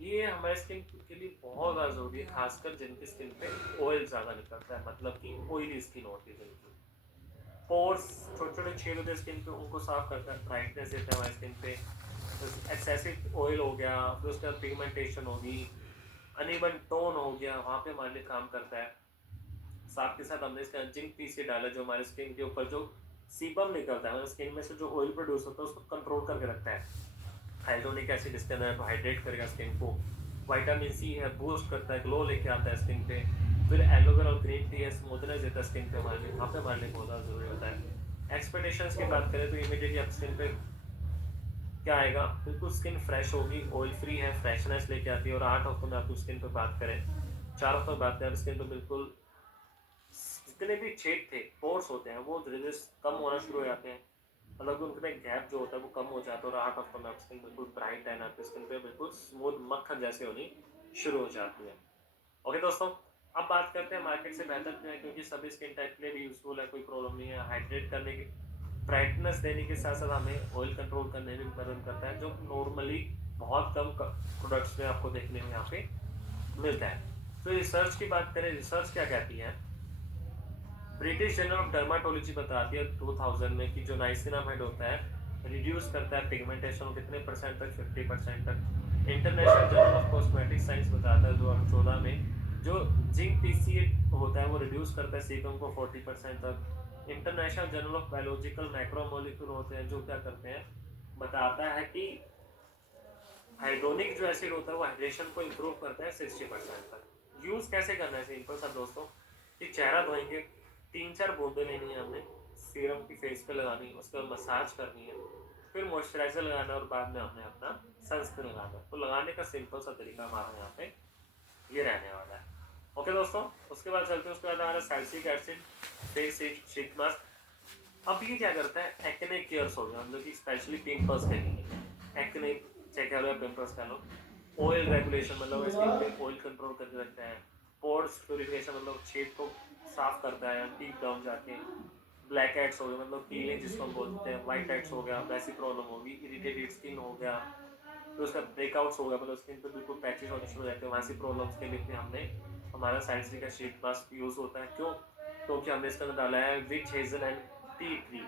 ये हमारे स्किन के लिए बहुत ज़्यादा ज़रूरी है, खासकर जिनकी स्किन पे ऑयल ज़्यादा निकलता है, मतलब कि ऑयली स्किन होती है जिनकी। पोर्स, छोटे छोटे छेद होते हैं स्किन पे, उनको साफ करता है, ब्राइटनेस देता है हमारे स्किन पे। एक्सेसिव ऑयल हो गया, फिर उसके बाद पिगमेंटेशन होगी, अनइवन टोन हो गया, वहाँ पे हमारे लिए काम करता है। साथ के साथ हमने इसका जिंक पीसी डाला, जो हमारे स्किन के ऊपर जो सीबम निकलता है, हमारे स्किन में से जो ऑयल प्रोड्यूस होता है उसको कंट्रोल करके रखता है। हाइड्रोनिक एसिड इसके अंदर हाइड्रेट करेगा स्किन को। विटामिन सी है, बूस्ट करता है, ग्लो लेके आता है स्किन पे। फिर एलोवेरा और ग्रीन टी है, स्मूथनेस देता है स्किन पे हमारे लिए, वहाँ पे हमारे लिए बहुत ज़्यादा ज़रूरी होता है। एक्सपेक्टेशंस की बात करें तो इमीडिएटली आप स्किन पे क्या आएगा, बिल्कुल स्किन फ्रेश होगी, ऑयल फ्री है, फ्रेशनेस लेके आती है। और 8 हफ्तों में आप स्किन पे बात करें, 4 हफ्तों में बात करें, स्किन पे बिल्कुल जितने भी छेद थे, पोर्स होते हैं, वो धीरे धीरे कम होना शुरू हो जाते हैं, मतलब उनमें गैप जो होता है वो कम हो जाता है। और 8 हफ्तों में आपकी स्किन बिल्कुल ब्राइट एंड आपकी स्किन पे बिल्कुल स्मूथ मक्खन जैसे होनी शुरू हो जाती है। ओके दोस्तों, अब बात करते हैं मार्केट से बेहतर क्यों है, क्योंकि सभी स्किन टाइप के लिए भी यूजफुल है, कोई प्रॉब्लम नहीं है। हाइड्रेट करने की, ब्राइटनेस देने के साथ साथ हमें ऑयल कंट्रोल करने में भी मदद करता है, जो नॉर्मली बहुत कम प्रोडक्ट्स में आपको देखने में यहाँ पे मिलता है। तो रिसर्च की बात करें, रिसर्च क्या कहती है ब्रिटिश जर्नल ऑफ डर्माटोलॉजी बताती है 2000 में कि जो नाइसिनामाइड होता है रिड्यूस करता है पिगमेंटेशन कितने परसेंट तक, 50% तक। International journal of cosmetic science बताता है 2014 में जो जिंक पीसीए होता है वो रिड्यूस करता है सीबम को 40% तक। International journal of biological macromolecule होते हैं जो क्या करते हैं, बताता है कि हाइड्रोनिक जो एसिड होता है वो हाइड्रेशन को इम्प्रूव करता है 60% तक। यूज़ कैसे करना है, सिंपल सा दोस्तों, कि चेहरा धोएंगे, 3-4 बूंदे लेनी है हमने, सीरम की फेस पे लगानी है, उसके बाद मसाज करनी है, फिर मॉइस्चराइजर लगाना है और बाद में हमने अपना सनस्क्रीन लगाना है। तो लगाने का सिंपल सा तरीका हमारा यहाँ पे ये रहने वाला है। ओके दोस्तों, उसके बाद चलते हैं, उसके बाद हमारा salicylic acid face sheet mask. अब ये क्या करता है, एक्ने केयर्स हो गया मतलब कि स्पेशली पिंपल्स के लिए, एक्ने चाहे कह लो या पिंपल्स कह लो। ऑयल रेगुलेशन मतलब स्किन पे ऑयल कंट्रोल करके रखता है। पोर्स प्यूरिफिकेशन मतलब छेद को साफ करता है डीप डाउन जाके। ब्लैक हेड्स हो गए मतलब पीलिंग जिसको हम बोलते हैं, वाइट हेड्स हो गया, वैसी प्रॉब्लम होगी, इरिटेटेड स्किन हो गया, फिर उसका ब्रेकआउट्स हो गया मतलब स्किन पे बिल्कुल पैचेस होने शुरू हो जाते हैं, वैसी प्रॉब्लम्स के लिए भी हमने हमारा साइंसिलिक का शीट मास्क यूज़ होता है। क्यों? क्योंकि हमने इसके अंदर डाला है विच हेजल एंड टी ट्री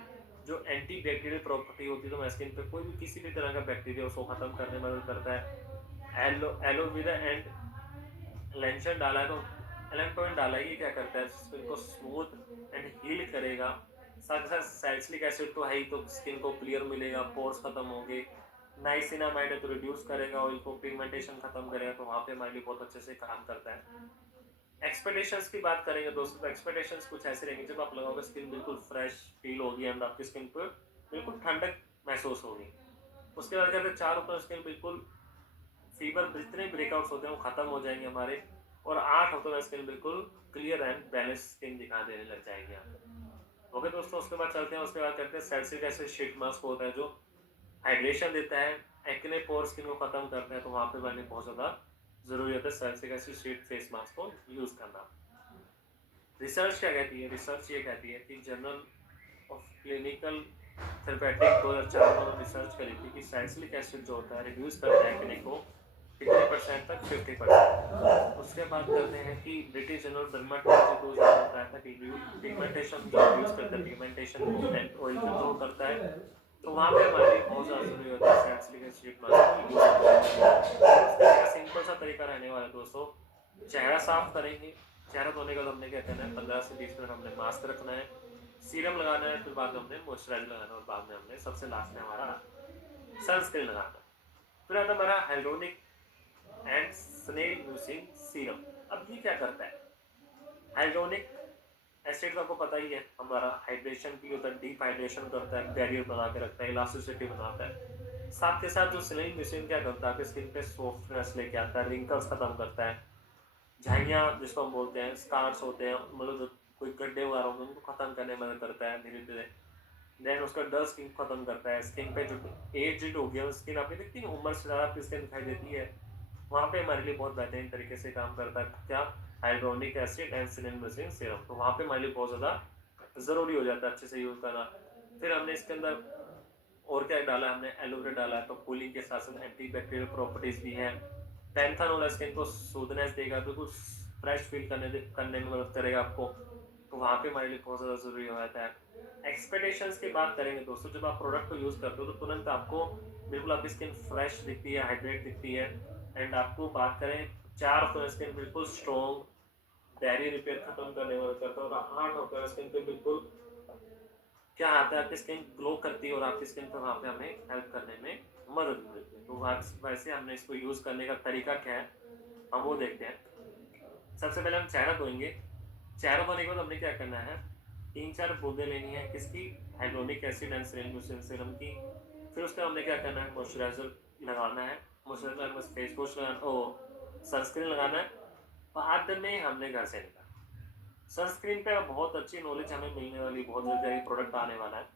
जो एंटी बैक्टीरियल प्रॉपर्टी होती है, तो हमारे स्किन पे कोई भी किसी भी तरह का बैक्टीरिया उसको खत्म करने में मदद करता है। एलोवेरा एंड लेंशन डाला है, तो एलेंटोइन डाला है, ये क्या करता है, स्किन को स्मूथ एंड हील करेगा। साथ ही साथ सैलिसिलिक एसिड तो है ही, तो स्किन को क्लियर मिलेगा, पोर्स खत्म होंगे। नाइसिनामाइड है तो रिड्यूस करेगा ऑयल को, पिगमेंटेशन खत्म करेगा, तो वहाँ पे हमारे लिए बहुत अच्छे से काम करता है। एक्सपेक्टेशंस की बात करेंगे दोस्तों, तो एक्सपेक्टेशंस कुछ ऐसे रहेंगे, जब आप लगाओगे स्किन बिल्कुल फ्रेश फील होगी एंड आपकी स्किन पर बिल्कुल ठंडक महसूस होगी। उसके बाद कहते हैं 4 ऊपर स्किन बिल्कुल फीवर जितने ब्रेकआउट्स होते हैं वो खत्म हो जाएंगे हमारे, और 8 हफ्तों में स्किन बिल्कुल क्लियर एंड बैलेंस स्किन दिखा देने लग जाएगी आपको। ओके दोस्तों, उसके बाद चलते हैं, उसके बाद करते हैं सैलिसिलिक एसिड शीट मास्क होता है जो हाइड्रेशन देता है, एक्ने पोर स्किन को खत्म करता है, तो वहाँ पे मैंने बहुत ज़्यादा ज़रूरी होता है salicylic acid sheet face mask को यूज़ करना। रिसर्च क्या कहती है, रिसर्च ये कहती है कि जर्नल ऑफ क्लिनिकल थेरेपेटिक 2004 में रिसर्च करी थी कि सैलिसिलिक एसिड जो होता है रिड्यूस करता है एक्ने को कितने परसेंट तक, 50%। उसके बाद करते हैं कि ब्रिटिश जर्नल डर्माटोलॉजी 2000 बताया था कि पिगमेंटेशन जो रिड्यूस करता है पिगमेंटेशन को एंड ऑयल कंट्रोल करता है, तो वहाँ पे हमारे लिए बहुत ज़्यादा जरूरी होता है सैलिसिलिक एसिड मास्क को यूज़ करना। यूज़ करने का सिंपल सा तरीका रहने वाला है दोस्तों, चेहरा साफ करेंगे, चेहरा धोने के बाद हमने क्या करना है, 15 से 20 मिनट हमने मास्क रखना है, सीरम लगाना है, फिर बाद में हमने मॉइस्चराइजर लगाना है, और बाद में हमने सबसे लास्ट में हमारा सनस्क्रीन लगाना है। फिर आता है हमारा hyaluronic and snail mucin serum. अब ये क्या करता है, हाइड्रोनिक एसिड तो आपको पता ही है हमारा हाइड्रेशन की होता है, डीप हाइड्रेशन करता है, बैरियर बना के रखता है, इलास्टिसिटी बनाता है। साथ के साथ जो स्नेल म्यूसिन क्या करता है, आपके स्किन पे सॉफ्टनेस लेके आता है, रिंकल्स खत्म करता है, झाइयाँ जिसको हम बोलते हैं, स्कार्स होते हैं मतलब जो कोई गड्ढे वगैरह होते हैं उनको खत्म करने में मदद करता है धीरे धीरे। देन उसका डर स्किन खत्म करता है, स्किन पे जो एज हो गया स्किन आपने देखती है उम्र से ज़्यादा आपकी स्किन दिखाई देती है, वहाँ पे हमारे लिए बहुत बेहतरीन तरीके से काम करता है क्या, हाइड्रोनिक एसिड एंड सिनेमसिन सीरम, तो वहाँ पे हमारे लिए बहुत ज़्यादा ज़रूरी हो जाता है अच्छे से यूज़ करना। फिर हमने इसके अंदर और क्या डाला, हमने एलोवेरा डाला है, तो कूलिंग के साथ साथ एंटी बैक्टीरियल प्रॉपर्टीज भी हैं। पैंथेनॉल स्किन को सूदनेस देगा, बिल्कुल फ्रेश फील करने में मदद करेगा आपको, तो वहाँ पे हमारे लिए बहुत ज़्यादा ज़रूरी हो जाता है। एक्सपेक्टेशंस की बात करेंगे दोस्तों, जब आप प्रोडक्ट को यूज़ करते हो तो तुरंत आपको बिल्कुल आपकी स्किन फ्रेश दिखती है, हाइड्रेट दिखती है, एंड आपको बात करें 4 हफ्तों में स्किन बिल्कुल स्ट्रॉन्ग, बैरियर रिपेयर खत्म करने में मदद करता है, और 8 हफ्तों में स्किन पे बिल्कुल क्या आता है, आपकी स्किन ग्लो करती है, और आपकी स्किन पे वहाँ पे हमें हेल्प करने में मदद मिलती है। तो वैसे हमने इसको यूज़ करने का तरीका क्या है, हम वो देखते हैं। सबसे पहले हम चेहरा धोएंगे, चेहरा धोने के बाद हमने क्या करना है, 3-4 बूंदे लेनी है किसकी, हाइड्रोनिक एसिड एंड सीरम की। फिर उसके बाद हमने क्या करना है, मॉइस्चराइजर लगाना है, मॉइस्चराइजर बस फेस वॉश लगाना, ओ सनस्क्रीन लगाना है, बाद में हमने घर से निकलना। सनस्क्रीन पे बहुत अच्छी नॉलेज हमें मिलने वाली, बहुत जल्दी प्रोडक्ट आने वाला है।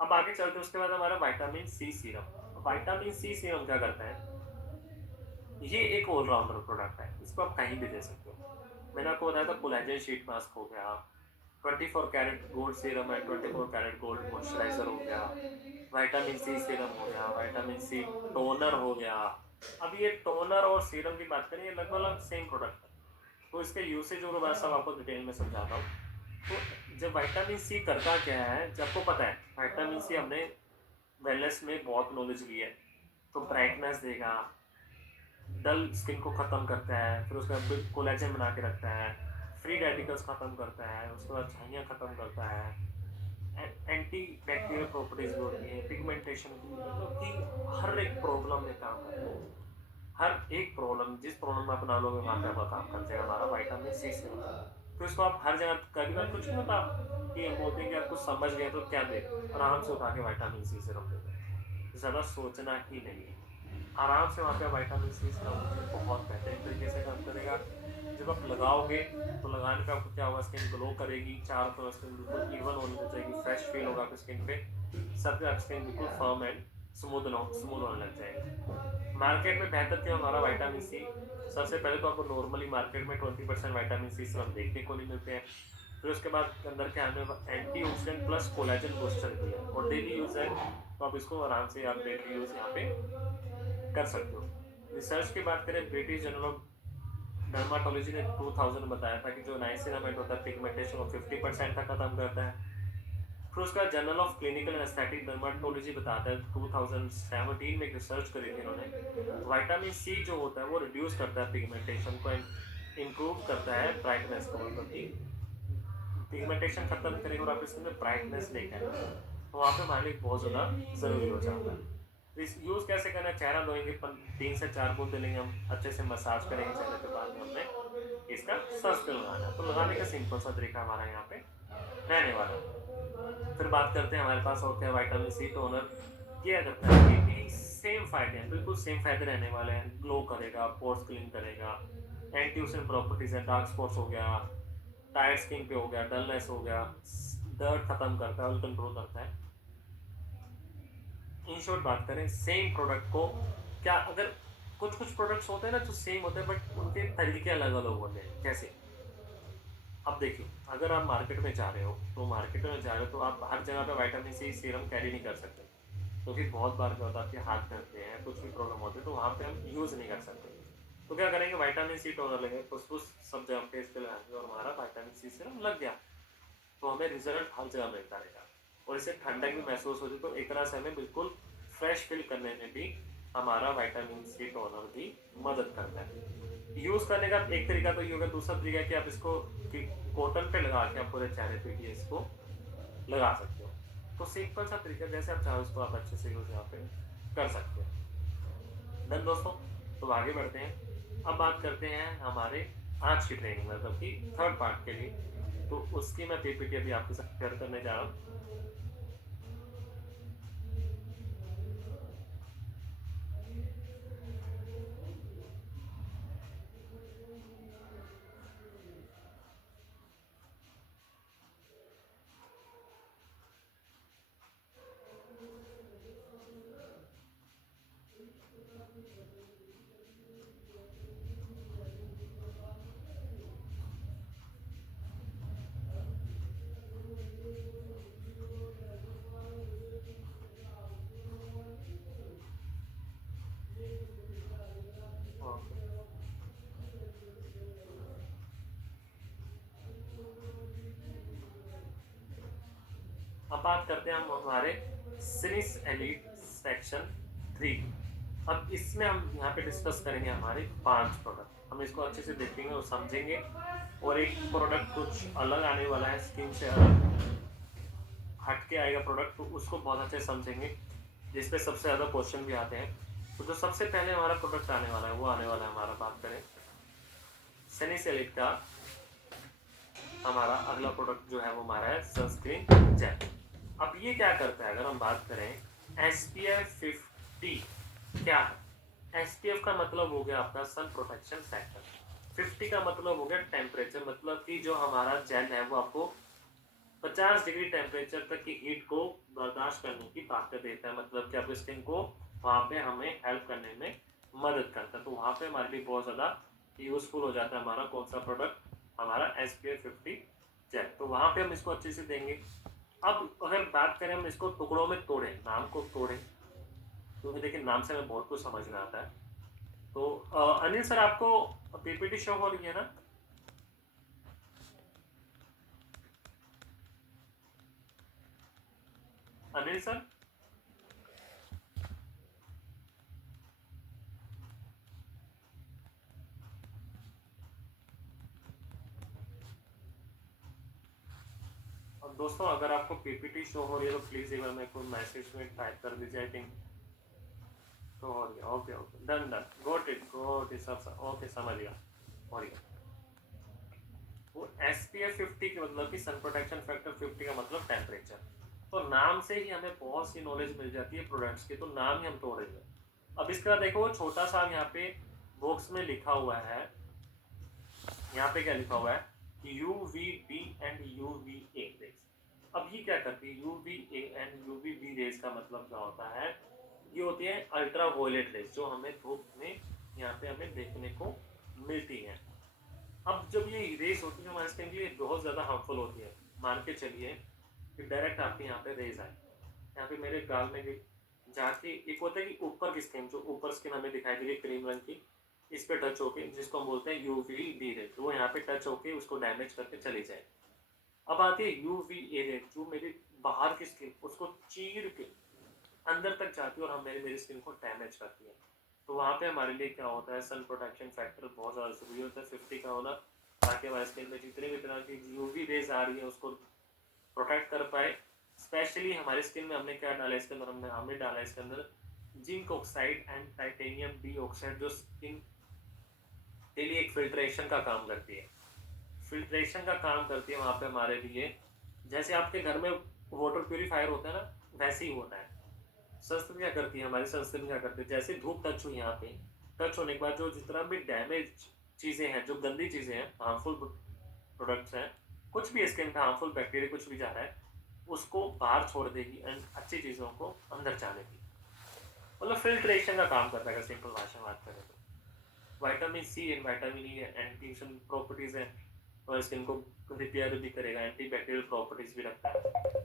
अब आगे चलते हैं, उसके बाद हमारा vitamin C serum. Vitamin C serum क्या करता है, ये एक ऑलराउंडर प्रोडक्ट है, इसको आप कहीं भी दे सकते हो। मैंने आपको बताया था कोलेजन शीट मास्क हो गया, 24 कैरेट गोल्ड सीरम है, 24 कैरेट गोल्ड मॉइस्चराइजर हो गया, विटामिन सी सीरम हो गया, विटामिन सी टोनर हो गया। अब ये टोनर और सीरम की बात करें, ये लगभग सेम प्रोडक्ट है, तो इसके यूसेज और मैं सब आपको डिटेल में समझाता हूँ। तो जब विटामिन सी करता क्या है, जब आपको पता है विटामिन सी हमने वेलनेस में बहुत नॉलेज ली है, तो ब्राइटनेस देगा, डल स्किन को ख़त्म करता है, फिर उसके बाद कोलेजन बना के रखता है, फ्री रेडिकल्स ख़त्म करता है, उसके बाद झाइयाँ ख़त्म करता है, एंटी बैक्टीरियल प्रॉपर्टीज भी होती हैं, पिगमेंटेशन की, मतलब कि हर एक प्रॉब्लम में काम करता है। हर एक प्रॉब्लम, जिस प्रॉब्लम में आप ना लोगे वहाँ पे आपका काम कर जाएगा हमारा विटामिन सी सीरम। तो इसको आप हर जगह, कभी बार कुछ नहीं होता कि हम बोलते हैं कि आप कुछ समझ गए तो क्या दे, आराम से उठा के विटामिन सी सीरम दे दो, ज़्यादा सोचना ही नहीं है। आराम से वहाँ पे विटामिन सी सीरम लीजिए, बहुत बेहतरीन तरीके से काम करेगा। जब आप लगाओगे तो लगाने पे आपको क्या होगा, स्किन ग्लो करेगी, चारों तरफ स्किन बिल्कुल इवन होने लग जाएगी, फ्रेश फील होगा आपकी स्किन पे, सब पे आपकी स्किन बिल्कुल फर्म एंड स्मूथ होने लग जाएगी। मार्केट में बेहतर क्यों हमारा विटामिन सी, सबसे पहले तो आपको नॉर्मली मार्केट में 20% विटामिन सी सिर्फ देखने को नहीं मिलते हैं। फिर उसके बाद अंदर क्या हमें एंटीऑक्सीडेंट प्लस कोलेजन बूस्टर भी है और डेली यूज है, तो आप इसको आराम से आप डेली यूज यहाँ पे कर सकते हो। रिसर्च की बात करें, ब्रिटिश जर्नल ऑफ डर्माटोलॉजी ने 2000 बताया था कि जो नाइसिनामाइड होता है पिगमेंटेशन को 50% तक खत्म करता है। फिर उसका journal of clinical aesthetic dermatology बताता है, 2017 में एक रिसर्च करी थी इन्होंने, विटामिन सी जो होता है वो रिड्यूस करता है पिगमेंटेशन को, इम्प्रूव करता है ब्राइटनेस को, मतलब कि पिगमेंटेशन खत्म करेगा और आपके स्किन में ब्राइटनेस लेकर आएगा। तो वहाँ पे हमारे लिए बहुत ज़्यादा ज़रूरी हो जाता है। तो इस यूज़ कैसे करना है, चेहरा धोएंगे, 3 से 4 बूंद लेंगे, हम अच्छे से मसाज करेंगे चेहरे पे, बाद में हमने इसका सनस्क्रीन लगाना है। तो लगाने का सिंपल सा तरीका हमारा यहाँ पे रहने वाला है। फिर बात करते हैं हमारे पास और क्या, विटामिन सी टोनर किया करता है, ये भी सेम फायदे हैं, बिल्कुल सेम फायदे रहने वाले हैं। ग्लो करेगा, पोर्स क्लीन करेगा, एंटी ऑक्सीडेंट प्रॉपर्टीज है, डार्क स्पॉट्स हो गया, टायर्ड स्किन पे हो गया, डलनेस हो गया, दर्द खत्म करता है और कंट्रोल करता है। इन शॉर्ट बात करें सेम प्रोडक्ट को, क्या अगर कुछ कुछ प्रोडक्ट्स होते हैं ना जो सेम होते हैं बट उनके तरीके अलग अलग होते हैं, कैसे, अब देखिए, अगर आप मार्केट में जा रहे हो तो आप हर जगह पे विटामिन सी सीरम कैरी नहीं कर सकते, क्योंकि बहुत बार क्या होता है, आपके हाथ करते हैं, कुछ भी प्रॉब्लम होती है, तो वहाँ पे हम यूज़ नहीं कर सकते। तो क्या करेंगे, विटामिन सी टोनर लेंगे, फुसफुस सब जगह फेस पे लगाएंगे और हमारा विटामिन सी सीरम लग गया, तो हमें रिजल्ट हर जगह मिलता रहेगा और इससे ठंडक भी महसूस होती है। तो एक तरह से हमें बिल्कुल फ्रेश फील करने में भी हमारा विटामिन सी टोनर भी मदद करता है। यूज़ करने का एक तरीका तो ये होगा, दूसरा तरीका है कि आप इसको कि कॉटन पे लगा के आप पूरे चेहरे पे भी इसको लगा सकते हो। तो सिंपल सा तरीका, जैसे आप चाहो उसको आप अच्छे से यूज़ यहाँ पे कर सकते हो। डन दोस्तों, तो आगे बढ़ते हैं। अब बात करते हैं हमारे आज की ट्रेनिंग, मतलब कि थर्ड पार्ट के लिए, तो उसकी मैं पीपीटी अभी आपके साथ शेयर करने जा रहा हूँ। ओके, अब बात करते हैं हम हमारे सिनिस एलिट सेक्शन 3 की। अब इसमें हम यहाँ पे डिस्कस करेंगे हमारे 5 प्रोडक्ट, हम इसको अच्छे से देखेंगे और समझेंगे, और एक प्रोडक्ट कुछ अलग आने वाला है, स्किन से अलग हट के आएगा प्रोडक्ट, तो उसको बहुत अच्छे से समझेंगे, जिसपे सबसे ज़्यादा क्वेश्चन भी आते हैं। तो जो सबसे पहले हमारा प्रोडक्ट आने वाला है वो आने वाला है हमारा, बात करें सेनिसिलिक का, हमारा अगला प्रोडक्ट जो है वो हमारा है सनस्क्रीन जेल। अब ये क्या करता है, अगर हम बात करें SPF 50 क्या है, SPF का मतलब हो गया आपका सन प्रोटेक्शन फैक्टर, 50 का मतलब हो गया टेम्परेचर, मतलब कि जो हमारा जेल है वो आपको 50 डिग्री टेम्परेचर तक की हीट को बर्दाश्त करने की ताकत देता है, मतलब कि आपकी स्किन को वहाँ पे हमें हेल्प करने में मदद करता है। तो वहाँ पे हमारे लिए बहुत ज़्यादा यूजफुल हो जाता है हमारा कौन सा प्रोडक्ट, हमारा SPF 50 जेल। तो वहाँ पे हम इसको अच्छे से देंगे। अब अगर बात करें हम इसको टुकड़ों में तोड़ें, नाम को तोड़ें, क्योंकि देखिए नाम से हमें बहुत कुछ समझ में आता है। तो अनिल सर, आपको पीपीटी शो हो रही है ना? अनिल सर, और दोस्तों अगर आपको पीपीटी शो हो रही है तो प्लीज एक बार मेरे को मैसेज में टाइप कर दीजिए। आई थिंक तो हो गया। Okay okay, done done, got it सब ओके, समझ गया। हो गया। वो SPF 50 के मतलब कि सन प्रोटेक्शन फैक्टर 50 का मतलब टेम्परेचर। तो नाम से ही हमें बहुत सी नॉलेज मिल जाती है प्रोडक्ट्स की, तो नाम ही हम तोड़ेंगे। अब इसके बाद देखो वो छोटा सा यहाँ पे बॉक्स में लिखा हुआ है, यहाँ पे क्या लिखा हुआ है, UVB एंड UVA रेज। अब ये क्या करती है, UVA एंड UVB रेज का मतलब क्या होता है, ये होती है अल्ट्रा वायलेट रेज, जो हमें धूप में यहाँ पे हमें देखने को मिलती है। अब जब ये रेस होती है हमारे स्किन के लिए बहुत ज़्यादा हार्मफुल होती है। मान के चलिए कि डायरेक्ट आपके यहाँ पे रेज आए, यहाँ पे मेरे गाल में भी जाके, एक होता है कि ऊपर की स्किन, जो ऊपर स्किन हमें दिखाई दे रही है क्रीम रंग की, इस पे टच होके, जिसको हम बोलते हैं UVB रे, तो वो यहाँ पे टच होके उसको डैमेज करके चली जाए। अब आती है UVA रे, जो मेरी बाहर की स्किन उसको चीर के अंदर तक जाती है और हम मेरी स्किन को डैमेज करती है। तो वहाँ पे हमारे लिए क्या होता है, सन प्रोटेक्शन फैक्टर बहुत ज़्यादा ज़रूरी होता है 50 का होना, ताकि हमारे स्किन में जितने भी तरह की UV रेज आ रही है उसको प्रोटेक्ट कर पाए। स्पेशली हमारे स्किन में हमने क्या डाला है, इसके अंदर हमने डाला है इसके अंदर zinc oxide and titanium D oxide, जो स्किन के लिए एक फिल्ट्रेशन का काम करती है। फिल्ट्रेशन का काम करती है वहाँ पे हमारे लिए, जैसे आपके घर में वाटर प्यूरिफायर होता है ना, वैसे ही होता है। सनस्क्रीन क्या करती है, हमारी सनस्क्रीन क्या करती है, जैसे धूप टच हुई यहाँ पे, टच होने के बाद जो जितना भी डैमेज चीज़ें हैं, जो गंदी चीज़ें हैं, हार्मफुल प्रोडक्ट्स हैं, कुछ भी स्किन पे हार्मफुल बैक्टीरिया कुछ भी जा रहा है, उसको बाहर छोड़ देगी एंड अच्छी चीज़ों को अंदर जाने देगी। मतलब फिल्ट्रेशन का काम करता है अगर सिंपल भाषा में बात करें तो। Vitamin C and vitamin E anti properties हैं, और स्किन को रिपेयर भी करेगा, एंटी बैक्टीरियल प्रॉपर्टीज़ भी रखता है।